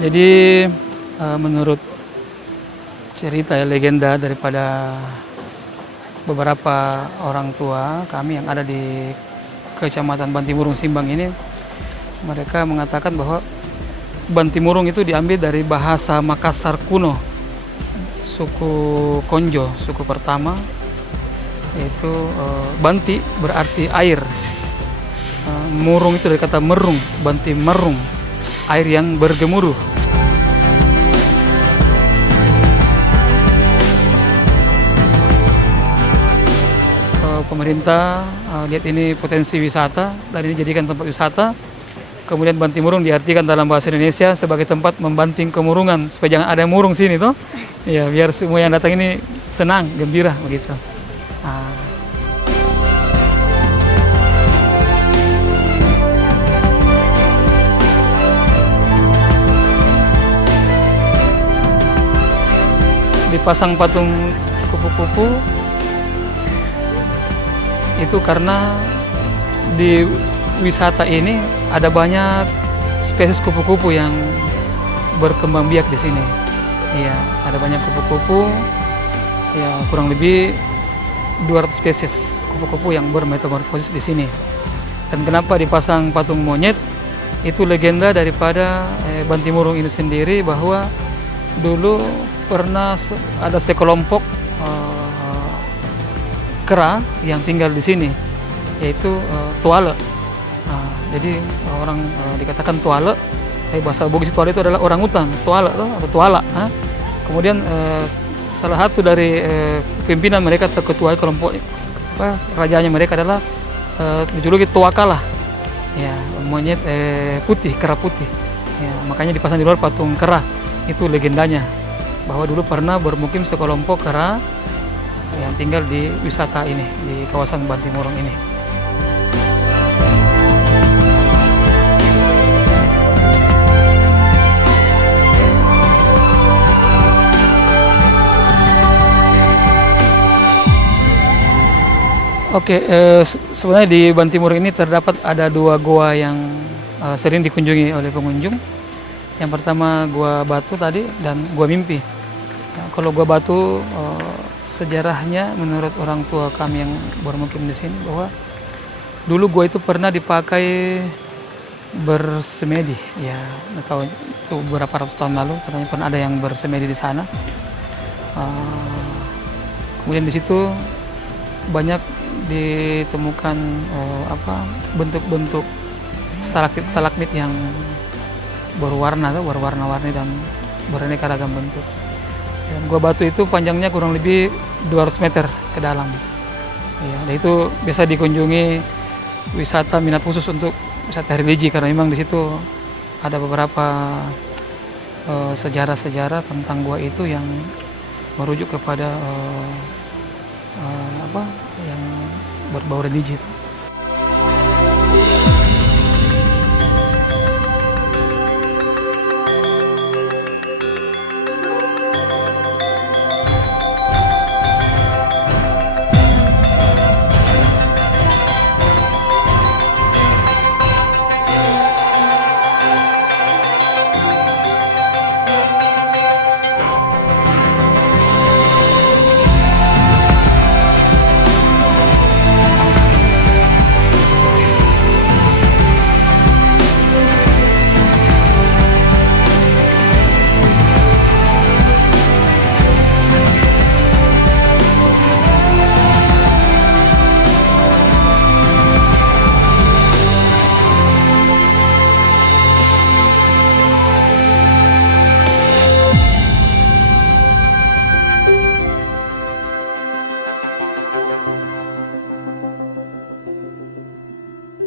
Jadi menurut cerita ya, legenda daripada beberapa orang tua kami yang ada di Kecamatan Bantimurung Simbang ini, mereka mengatakan bahwa Bantimurung itu diambil dari bahasa Makassar kuno, suku Konjo, suku pertama, yaitu Banti berarti air, murung itu dari kata merung, Banti merung, air yang bergemuruh. Pemerintah lihat ini potensi wisata dan ini jadikan tempat wisata. Kemudian Bantimurung diartikan dalam bahasa Indonesia sebagai tempat membanting kemurungan, supaya jangan ada yang murung sini toh. Ya, biar semua yang datang ini senang, gembira begitu. Dipasang patung kupu-kupu itu karena di wisata ini ada banyak spesies kupu-kupu yang berkembang biak di sini. Iya, ada banyak kupu-kupu, ya kurang lebih 200 spesies kupu-kupu yang bermetamorfosis di sini. Dan kenapa dipasang patung monyet? Itu legenda daripada Bantimurung ini sendiri, bahwa dulu pernah ada sekelompok kera yang tinggal di sini, yaitu Tuale. Jadi orang dikatakan Tuale, bahasa Bugis Tuale itu adalah orang hutan, Tuale atau Tuala. Kemudian salah satu dari pimpinan mereka, ketua kelompok rajanya mereka adalah dijuluki Tuakala, ya monyet putih, kera putih. Ya, makanya dipasang di luar patung kera. Itu legendanya, bahwa dulu pernah bermukim sekelompok kera yang tinggal di wisata ini, di kawasan Bantimurung ini. Oke, sebenarnya di Bantimurung ini terdapat ada 2 goa yang sering dikunjungi oleh pengunjung. Yang pertama Gua Batu tadi dan Gua Mimpi. Kalau Gua Batu, sejarahnya menurut orang tua kami yang bermukim di sini, bahwa dulu gua itu pernah dipakai bersemedi, ya nggak tahu itu berapa ratus tahun lalu, katanya pernah ada yang bersemedi di sana. Kemudian di situ banyak ditemukan bentuk-bentuk stalaktit yang berwarna-warni dan beraneka ragam bentuk. Dan Gua Batu itu panjangnya kurang lebih 200 meter ke dalam. Ya, dan itu biasa dikunjungi wisata minat khusus untuk wisata religi, karena memang di situ ada beberapa sejarah-sejarah tentang gua itu yang merujuk kepada yang berbau religi.